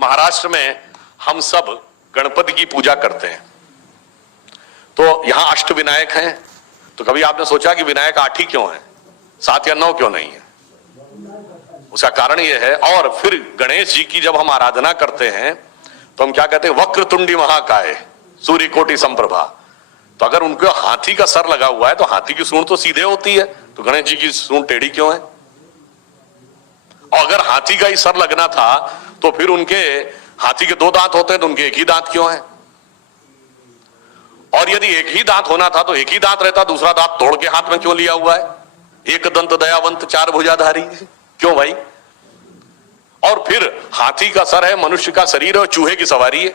महाराष्ट्र में हम सब गणपति की पूजा करते हैं, तो यहां अष्टविनायक हैं। तो कभी आपने सोचा कि विनायक 8 ही क्यों है, 7 या 9 क्यों नहीं है? उसका कारण यह है। और फिर गणेश जी की जब हम आराधना करते हैं तो हम क्या कहते हैं? वक्रतुंडी महाकाय सूर्यकोटि समप्रभा। तो अगर उनको हाथी का सर लगा हुआ है तो हाथी की सूंड तो सीधे होती है, तो गणेश जी की सूंड टेढ़ी क्यों है? और अगर हाथी का ही सर लगना था तो फिर उनके हाथी के 2 दांत होते हैं, तो उनके 1 ही दांत क्यों है? और यदि 1 ही दांत होना था तो 1 ही दांत रहता, दूसरा दांत तोड़ के हाथ में क्यों लिया हुआ है? एक दंत दयावंत 4 भुजाधारी, क्यों भाई? और फिर हाथी का सर है, मनुष्य का शरीर है और चूहे की सवारी है।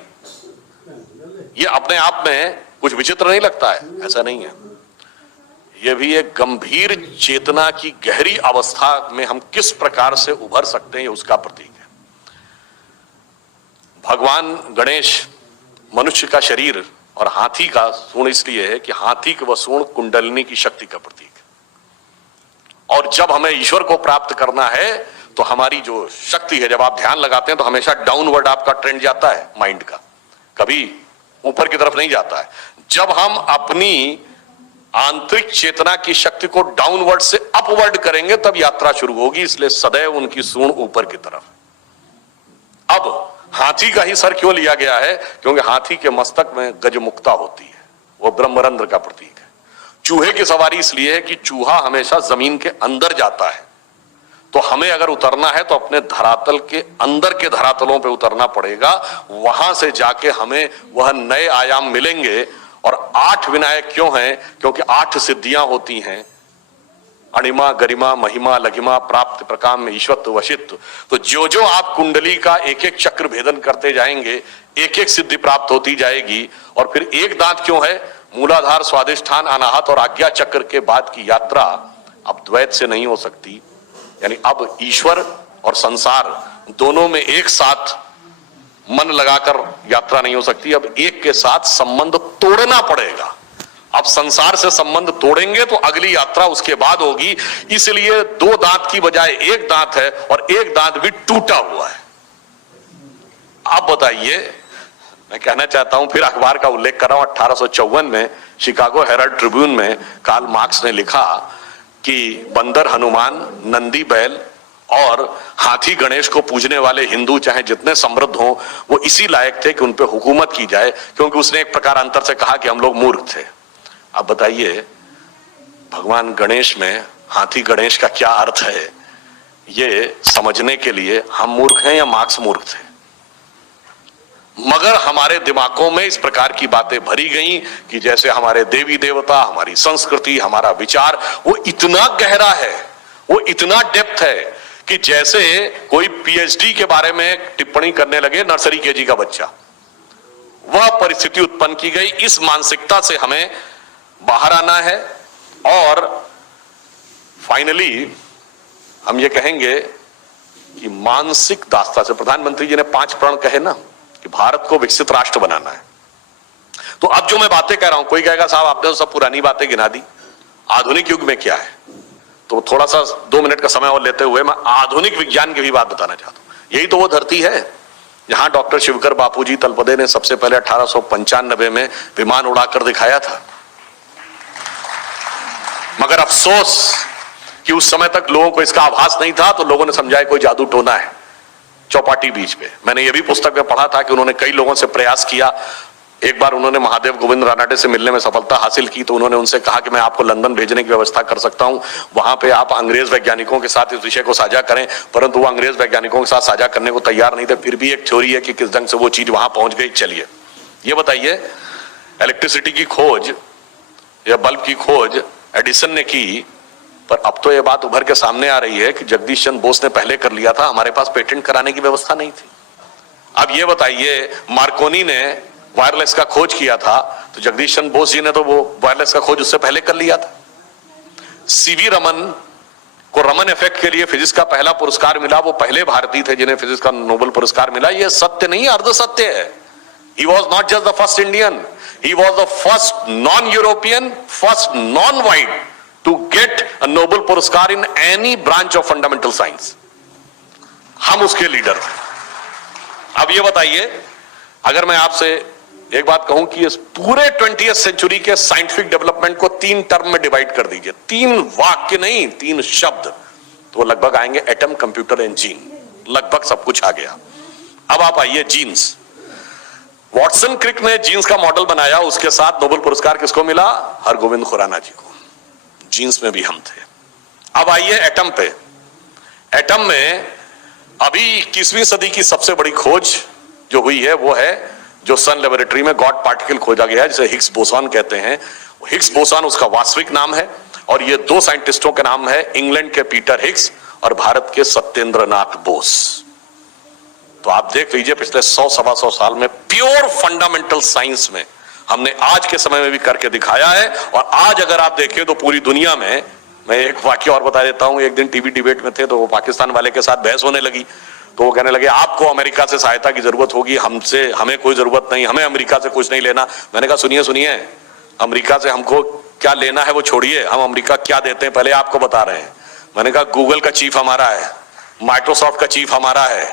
ये अपने आप में कुछ विचित्र नहीं लगता है? ऐसा नहीं है। यह भी एक गंभीर चेतना की गहरी अवस्था में हम किस प्रकार से उभर सकते हैं, उसका प्रतीक है। भगवान गणेश मनुष्य का शरीर और हाथी का सूंड इसलिए है कि हाथी की वह सूंड कुंडलिनी की शक्ति का प्रतीक है। और जब हमें ईश्वर को प्राप्त करना है तो हमारी जो शक्ति है, जब आप ध्यान लगाते हैं तो हमेशा डाउनवर्ड आपका ट्रेंड जाता है माइंड का, कभी ऊपर की तरफ नहीं जाता है। जब हम अपनी आंतरिक चेतना की शक्ति को डाउनवर्ड से अपवर्ड करेंगे तब यात्रा शुरू होगी। इसलिए सदैव उनकी सूंड ऊपर की तरफ। अब हाथी का ही सर क्यों लिया गया है? क्योंकि हाथी के मस्तक में गजमुक्ता होती है, वह ब्रह्मरंध्र का प्रतीक है। चूहे की सवारी इसलिए है कि चूहा हमेशा जमीन के अंदर जाता है, तो हमें अगर उतरना है तो अपने धरातल के अंदर के धरातलों पे उतरना पड़ेगा। वहां से जाके हमें वह नए आयाम मिलेंगे। और 8 विनायक क्यों हैं? क्योंकि 8 सिद्धियां होती हैं, अणिमा गरिमा महिमा लघिमा प्राप्त प्रकाम में ईश्वत्व वशित्व। तो जो जो आप कुंडली का एक एक चक्र भेदन करते जाएंगे, एक एक सिद्धि प्राप्त होती जाएगी। और फिर एक दांत क्यों है? मूलाधार स्वादिष्ठान अनाहत और आज्ञा चक्र के बाद की यात्रा अब द्वैत से नहीं हो सकती। यानी अब ईश्वर और संसार दोनों में एक साथ मन लगाकर यात्रा नहीं हो सकती। अब एक के साथ संबंध तोड़ना पड़ेगा। अब संसार से संबंध तोड़ेंगे तो अगली यात्रा उसके बाद होगी। इसलिए 2 दांत की बजाय 1 दांत है और 1 दांत भी टूटा हुआ है। आप बताइए, मैं कहना चाहता हूं, फिर अखबार का उल्लेख कर रहा हूं, 1854 में शिकागो हेराल्ड ट्रिब्यून में कार्ल मार्क्स ने लिखा कि बंदर हनुमान, नंदी बैल और हाथी गणेश को पूजने वाले हिंदू चाहे जितने समृद्ध हों, वो इसी लायक थे कि उन पे हुकूमत की जाए। क्योंकि उसने एक प्रकार अंतर से कहा कि हम लोग मूर्ख थे। अब बताइए, भगवान गणेश में हाथी गणेश का क्या अर्थ है, ये समझने के लिए हम मूर्ख हैं या मार्क्स मूर्ख थे? मगर हमारे दिमागों में इस प्रकार की बातें भरी गई कि जैसे हमारे देवी देवता, हमारी संस्कृति, हमारा विचार वो इतना गहरा है, वो इतना डेप्थ है कि जैसे कोई पीएचडी के बारे में टिप्पणी करने लगे नर्सरी केजी का बच्चा। वह परिस्थिति उत्पन्न की गई। इस मानसिकता से हमें बाहर आना है। और फाइनली हम ये कहेंगे कि मानसिक दास्ता से, प्रधानमंत्री जी ने 5 प्रण कहे ना कि भारत को विकसित राष्ट्र बनाना है। तो अब जो मैं बातें कह रहा हूं, कोई कहेगा साहब आपने तो सब पुरानी बातें गिना दी, आधुनिक युग में क्या है? तो थोड़ा सा 2 मिनट का समय और लेते हुए मैं आधुनिक विज्ञान की भी बात बताना चाहता हूं। यही तो वो धरती है जहां डॉक्टर शिवकर बापूजी तलपदे ने सबसे पहले 1895 में विमान उड़ाकर दिखाया था। मगर अफसोस कि उस समय तक लोगों को इसका आभास नहीं था, तो लोगों ने समझा कोई जादू टोना है चौपाटी बीच पे। मैंने ये भी पुस्तक में पढ़ा था कि उन्होंने कई लोगों से प्रयास किया। एक बार उन्होंने महादेव गोविंद रानाडे से मिलने में सफलता हासिल की, तो उन्होंने उनसे कहा कि मैं आपको लंदन भेजने की व्यवस्था कर सकता हूं, वहां पे आप अंग्रेज वैज्ञानिकों के साथ इस विषय को साझा करें। परंतु वो अंग्रेज वैज्ञानिकों के साथ साझा करने को तैयार नहीं थे। फिर भी एक थ्योरी है कि किस ढंग से वो चीज वहां पहुंच गई। चलिए ये बताइए, इलेक्ट्रिसिटी की खोज या बल्ब की खोज एडिसन ने की, पर अब तो ये बात उभर के सामने आ रही है कि जगदीश चंद्र बोस ने पहले कर लिया था, हमारे पास पेटेंट कराने की व्यवस्था नहीं थी। अब ये बताइए, मार्कोनी ने वायरलेस का खोज किया था, तो जगदीश चंद्र बोस जी ने तो वो वायरलेस का खोज उससे पहले कर लिया था। सीवी रमन को रमन इफेक्ट के लिए फिजिक्स का पहला पुरस्कार मिला, वो पहले भारतीय थे जिन्हें फिजिक्स का नोबेल पुरस्कार मिला। ये सत्य नहीं, अर्ध सत्य है। He was not just the first Indian, he was the first non European, first non white to get a Nobel पुरस्कार in any branch of fundamental science। हम उसके लीडर थे। अब ये बताइए, अगर मैं आपसे एक बात कहूं कि इस पूरे 20वीं सेंचुरी के साइंटिफिक डेवलपमेंट को 3 टर्म में डिवाइड कर दीजिए, 3 वाक्य नहीं, 3 शब्द, तो लगभग आएंगे एटम, कंप्यूटर एंड जीन। लगभग सब कुछ आ गया। अब आप आइए जीन्स। वॉटसन क्रिक ने जीन्स का मॉडल बनाया, उसके साथ नोबेल पुरस्कार किसको मिला? हरगोविंद खुराना जी को। जीन्स में भी हम थे। अब आइए एटम पे। एटम में अभी 21वीं सदी की सबसे बड़ी खोज जो हुई है वो है जो सन लेबोरेटरी में गॉड पार्टिकल खोजा गया है, जिसे हिग्स बोसॉन कहते हैं। हिग्स बोसॉन उसका वास्तविक नाम है और ये 2 साइंटिस्टों के नाम है, इंग्लैंड के पीटर हिग्स और भारत के सत्येंद्र नाथ बोस। तो आप देख लीजिए पिछले 100-125 साल में प्योर फंडामेंटल साइंस में हमने आज के समय में भी करके दिखाया है। और आज अगर आप देखें तो पूरी दुनिया में, मैं एक वाक्य और बता देता हूं, एक दिन टीवी डिबेट में थे तो वो पाकिस्तान वाले के साथ बहस होने लगी, तो वो कहने लगे आपको अमेरिका से सहायता की जरूरत होगी, हमें कोई जरूरत नहीं, हमें अमेरिका से कुछ नहीं लेना। मैंने कहा सुनिए, अमेरिका से हमको क्या लेना है वो छोड़िए, हम अमेरिका क्या देते हैं पहले आपको बता रहे हैं। मैंने कहा गूगल का चीफ हमारा है, माइक्रोसॉफ्ट का चीफ हमारा है,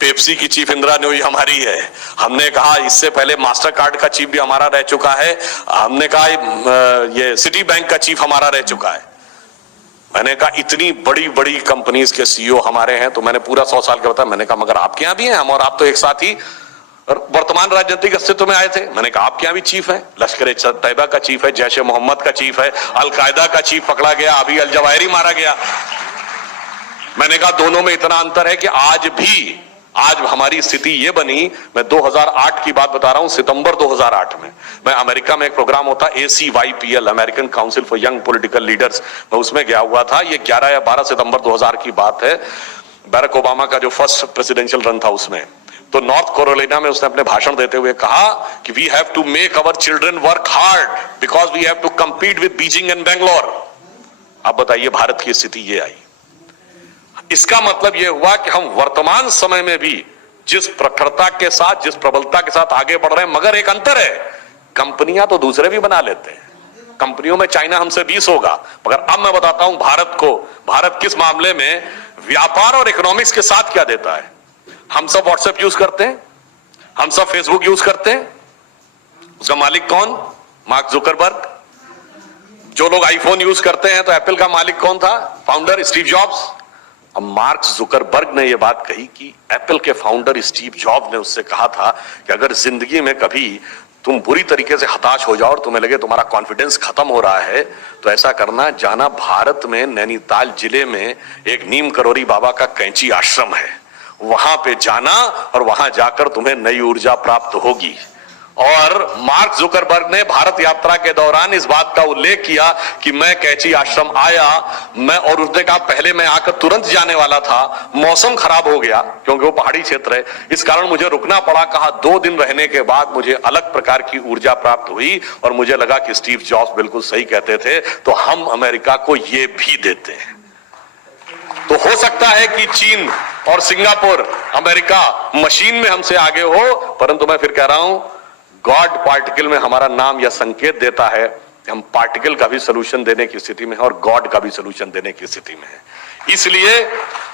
पेप्सी की चीफ इंदिरा नूई हमारी है। हमने कहा इससे पहले मास्टर कार्ड का चीफ भी हमारा रह चुका है। हमने कहा ये सिटी बैंक का चीफ हमारा रह चुका है। मैंने कहा इतनी बड़ी बड़ी कंपनीज के सीईओ हमारे हैं, तो मैंने पूरा 100 साल का बताया। मैंने कहा मगर आपके यहां भी हैं, हम और आप तो एक साथ ही वर्तमान राजनीतिक अस्तित्व में आए थे। मैंने कहा आपके यहां भी चीफ है, लश्कर तैयबा का चीफ है, जैश ए मोहम्मद का चीफ है, अलकायदा का चीफ पकड़ा गया, अभी अल जवाहिरी मारा गया। मैंने कहा दोनों में इतना अंतर है कि आज हमारी स्थिति ये बनी, मैं 2008 की बात बता रहा हूं, सितंबर 2008 में मैं अमेरिका में एक प्रोग्राम होता ACYPL, American council for young political leaders, मैं उसमें गया हुआ था। ये 11 या 12 सितंबर 2000 की बात है। बैरक ओबामा का जो फर्स्ट प्रेसिडेंशियल रन था उसमें, तो नॉर्थ कैरोलिना में उसने अपने भाषण देते हुए कहा कि we have to make our children work hard because we have to compete with Beijing and Bangalore. अब बताइए भारत की स्थिति ये आई। इसका मतलब यह हुआ कि हम वर्तमान समय में भी जिस प्रखरता के साथ, जिस प्रबलता के साथ आगे बढ़ रहे हैं, मगर एक अंतर है, कंपनियां तो दूसरे भी बना लेते हैं। कंपनियों में चाइना हमसे 20 होगा, मगर अब मैं बताता हूं भारत किस मामले में व्यापार और इकोनॉमिक्स के साथ क्या देता है। हम सब व्हाट्सएप यूज करते हैं, हम सब फेसबुक यूज करते हैं, उसका मालिक कौन? Mark Zuckerberg. जो लोग आईफोन यूज करते हैं तो एप्पल का मालिक कौन था? Founder Steve jobs. अब मार्क जुकरबर्ग ने यह बात कही कि एप्पल के फाउंडर स्टीव जॉब्स ने उससे कहा था कि अगर जिंदगी में कभी तुम बुरी तरीके से हताश हो जाओ और तुम्हें लगे तुम्हारा कॉन्फिडेंस खत्म हो रहा है, तो ऐसा करना, जाना भारत में नैनीताल जिले में एक नीम करोरी बाबा का कैंची आश्रम है, वहां पे जाना और वहां जाकर तुम्हें नई ऊर्जा प्राप्त होगी। और मार्क जुकरबर्ग ने भारत यात्रा के दौरान इस बात का उल्लेख किया कि मैं कैंची आश्रम आया, और उसने कहा पहले मैं आकर तुरंत जाने वाला था, मौसम खराब हो गया क्योंकि वो पहाड़ी क्षेत्र है, इस कारण मुझे रुकना पड़ा। कहा 2 दिन रहने के बाद मुझे अलग प्रकार की ऊर्जा प्राप्त हुई और मुझे लगा कि स्टीव जॉब्स बिल्कुल सही कहते थे, तो हम अमेरिका को ये भी देते हैं। तो हो सकता है कि चीन और सिंगापुर, अमेरिका मशीन में हमसे आगे हो, परंतु मैं फिर कह रहा हूं गॉड पार्टिकल में हमारा नाम यह संकेत देता है कि हम पार्टिकल का भी सलूशन देने की स्थिति में है और गॉड का भी सलूशन देने की स्थिति में है। इसलिए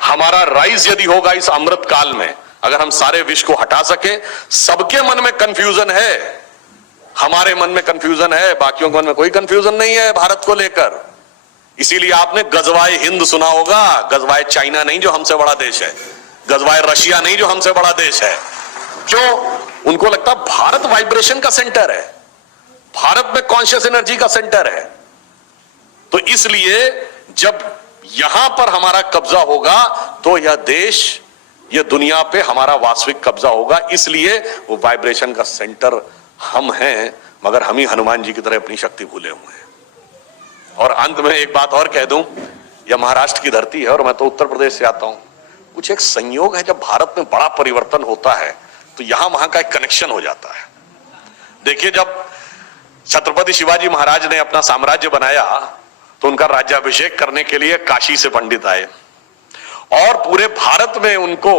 हमारा राइज यदि होगा इस अमृत काल में, अगर हम सारे विष को हटा सके, सबके मन में कंफ्यूजन है, हमारे मन में कंफ्यूजन है, बाकियों के मन में कोई कंफ्यूजन नहीं है भारत को लेकर। इसीलिए आपने गजवाए हिंद सुना होगा, गजवाए चाइना नहीं जो हमसे बड़ा देश है, गजवाए रशिया नहीं जो हमसे बड़ा देश है। क्यों? उनको लगता भारत वाइब्रेशन का सेंटर है, भारत में कॉन्शियस एनर्जी का सेंटर है। तो इसलिए जब यहां पर हमारा कब्जा होगा तो यह देश, यह दुनिया पे हमारा वास्तविक कब्जा होगा। इसलिए वो वाइब्रेशन का सेंटर हम हैं, मगर हम ही हनुमान जी की तरह अपनी शक्ति भूले हुए हैं। और अंत में एक बात और कह दूं, यह महाराष्ट्र की धरती है और मैं तो उत्तर प्रदेश से आता हूं। कुछ एक संयोग है, जब भारत में बड़ा परिवर्तन होता है तो यहां वहां का एक कनेक्शन हो जाता है। देखिए, जब छत्रपति शिवाजी महाराज ने अपना साम्राज्य बनाया तो उनका राज्याभिषेक करने के लिए काशी से पंडित आए और पूरे भारत में उनको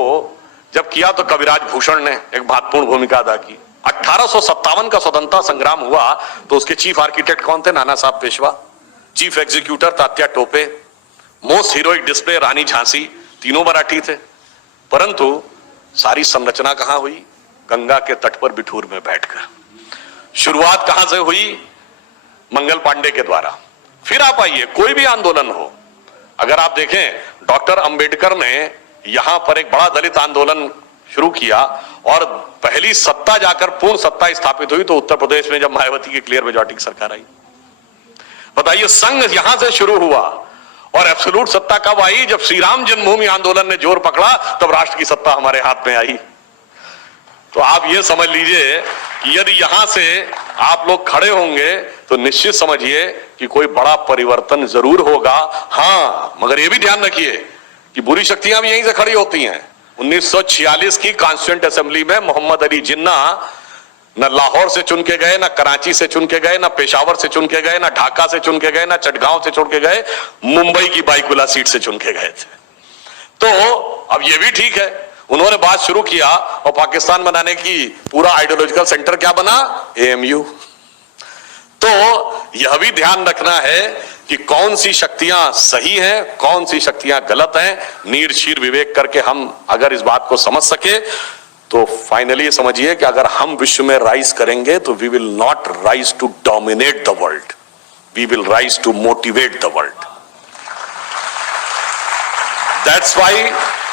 जब किया तो कविराज भूषण ने एक महत्वपूर्ण भूमिका अदा की। 1857 का स्वतंत्रता संग्राम हुआ तो उसके चीफ आर्किटेक्ट कौन थे? Nana Sahib Peshwa. Chief executor Tatya Tope. Most heroic display Rani Jhansi. तीनों मराठी थे। परंतु सारी संरचना कहां हुई? गंगा के तट पर बिठूर में बैठकर। शुरुआत कहां से हुई? मंगल पांडे के द्वारा। फिर आप आइए, कोई भी आंदोलन हो, अगर आप देखें डॉक्टर अंबेडकर ने यहां पर एक बड़ा दलित आंदोलन शुरू किया और पहली सत्ता जाकर पूर्ण सत्ता स्थापित हुई तो उत्तर प्रदेश में, जब मायावती की क्लियर मेजॉरिटी की सरकार आई। बताइए, संघ यहां से शुरू हुआ और एब्सोल्यूट सत्ता कब आई? जब श्री राम जन्मभूमि आंदोलन ने जोर पकड़ा, तब राष्ट्र की सत्ता हमारे हाथ में आई। तो आप ये समझ लीजिए कि यदि यहां से आप लोग खड़े होंगे तो निश्चित समझिए कि कोई बड़ा परिवर्तन जरूर होगा। हां, मगर ये भी ध्यान रखिए कि बुरी शक्तियां भी यहीं से खड़ी होती हैं। 1946 की कॉन्स्टिट्यूएंट असेंबली में मोहम्मद अली जिन्ना न लाहौर से चुन के गए, न कराची से चुन के गए, न पेशावर से चुन के गए, न ढाका से चुन के गए, न चटगांव से चुन के गए, मुंबई की बाईकुला सीट से चुन के गए थे। तो अब ये भी ठीक है, उन्होंने बात शुरू किया और पाकिस्तान बनाने की पूरा आइडियोलॉजिकल सेंटर क्या बना? एएमयू। तो यह भी ध्यान रखना है कि कौन सी शक्तियां सही हैं, कौन सी शक्तियां गलत हैं। नीर शीर विवेक करके हम अगर इस बात को समझ सके तो फाइनली समझिए कि अगर हम विश्व में राइज करेंगे तो we will not rise to dominate the world, we will rise to motivate the world. That's why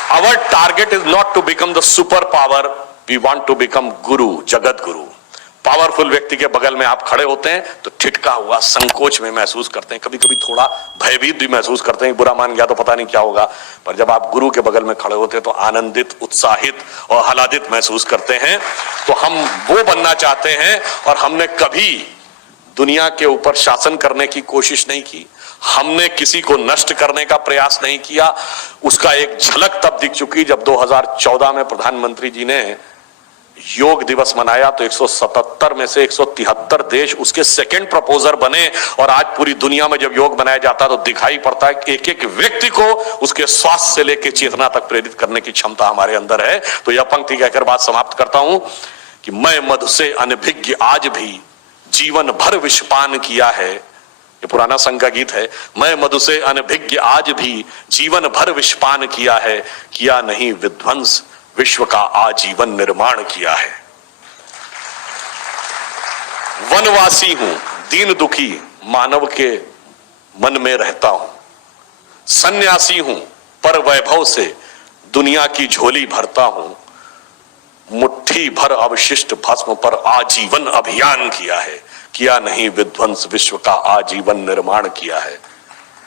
our target is not to become the super power, we want to become guru, Jagat Guru. Powerful व्यक्ति के बगल में आप खड़े होते हैं तो ठिठका हुआ, संकोच में महसूस करते हैं, कभी कभी थोड़ा भयभीत भी महसूस करते हैं, बुरा मान गया तो पता नहीं क्या होगा। पर जब आप गुरु के बगल में खड़े होते हैं तो आनंदित, उत्साहित और आह्लादित महसूस करते हैं। तो हम वो बनना चाहते हैं और हमने कभी दुनिया के ऊपर शासन करने की कोशिश नहीं की, हमने किसी को नष्ट करने का प्रयास नहीं किया। उसका एक झलक तब दिख चुकी जब 2014 में प्रधानमंत्री जी ने योग दिवस मनाया तो 177 में से 173 देश उसके सेकंड प्रपोजर बने। और आज पूरी दुनिया में जब योग मनाया जाता है तो दिखाई पड़ता है कि एक एक व्यक्ति को उसके स्वास्थ्य से लेकर चेतना तक प्रेरित करने की क्षमता हमारे अंदर है। तो यह पंक्ति कहकर बात समाप्त करता हूं कि मैं मधु से अनभिज्ञ आज भी जीवन भर विषपान किया है। ये पुराना संघ का गीत है। मैं मधु से अनभिज्ञ आज भी जीवन भर विषपान किया है, किया नहीं विध्वंस, विश्व का आजीवन निर्माण किया है। वनवासी हूं, दीन दुखी मानव के मन में रहता हूं। सन्यासी हूं, पर वैभव से दुनिया की झोली भरता हूं। मुट्ठी भर अवशिष्ट भस्म पर आजीवन अभियान किया है, किया नहीं विध्वंस, विश्व का आजीवन निर्माण किया है।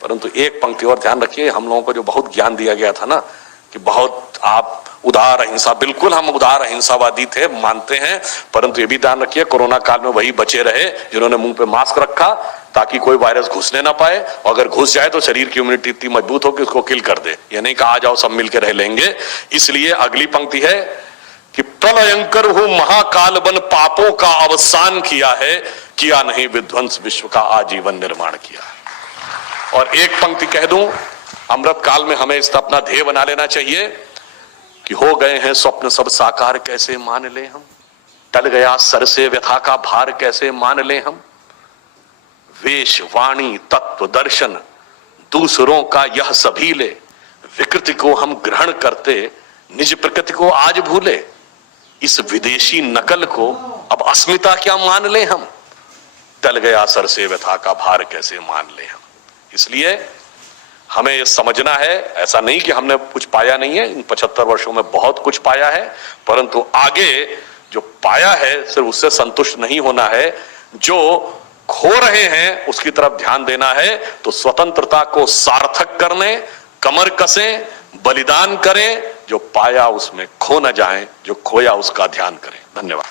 परंतु एक पंक्ति और ध्यान रखिए, हम लोगों को जो बहुत ज्ञान दिया गया था ना कि बहुत आप उदार अहिंसा, बिल्कुल हम उदार अहिंसावादी थे, मानते हैं। परंतु ये भी ध्यान रखिए, कोरोना काल में वही बचे रहे जिन्होंने मुंह पे मास्क रखा ताकि कोई वायरस घुसने ना पाए, और अगर घुस जाए तो शरीर की इम्यूनिटी इतनी मजबूत हो कि उसको किल कर दे। ये नहीं कहा, आ जाओ सब मिलकर रह लेंगे। इसलिए अगली पंक्ति है कि प्रलयंकर हूं महाकाल बन पापों का अवसान किया है, किया नहीं विध्वंस, विश्व का आजीवन निर्माण किया है। और एक पंक्ति कह दूं, अमृत काल में हमें इसका अपना ध्येय बना लेना चाहिए कि हो गए हैं स्वप्न सब साकार, कैसे मान ले हम, टल गया सर से व्यथा का भार, कैसे मान ले हम। वेश वाणी तत्व दर्शन दूसरों का यह सभी ले, विकृति को हम ग्रहण करते निज प्रकृति को आज भूले। इस विदेशी नकल को अब अस्मिता क्या मान ले हम, टल गया सर से व्यथा का भार, कैसे मान ले हम। इसलिए हमें यह समझना है, ऐसा नहीं कि हमने कुछ पाया नहीं है, इन 75 वर्षों में बहुत कुछ पाया है, परंतु आगे जो पाया है सिर्फ उससे संतुष्ट नहीं होना है, जो खो रहे हैं उसकी तरफ ध्यान देना है। तो स्वतंत्रता को सार्थक करने कमर कसें, बलिदान करें, जो पाया उसमें खो न जाएं, जो खोया उसका ध्यान करें। धन्यवाद।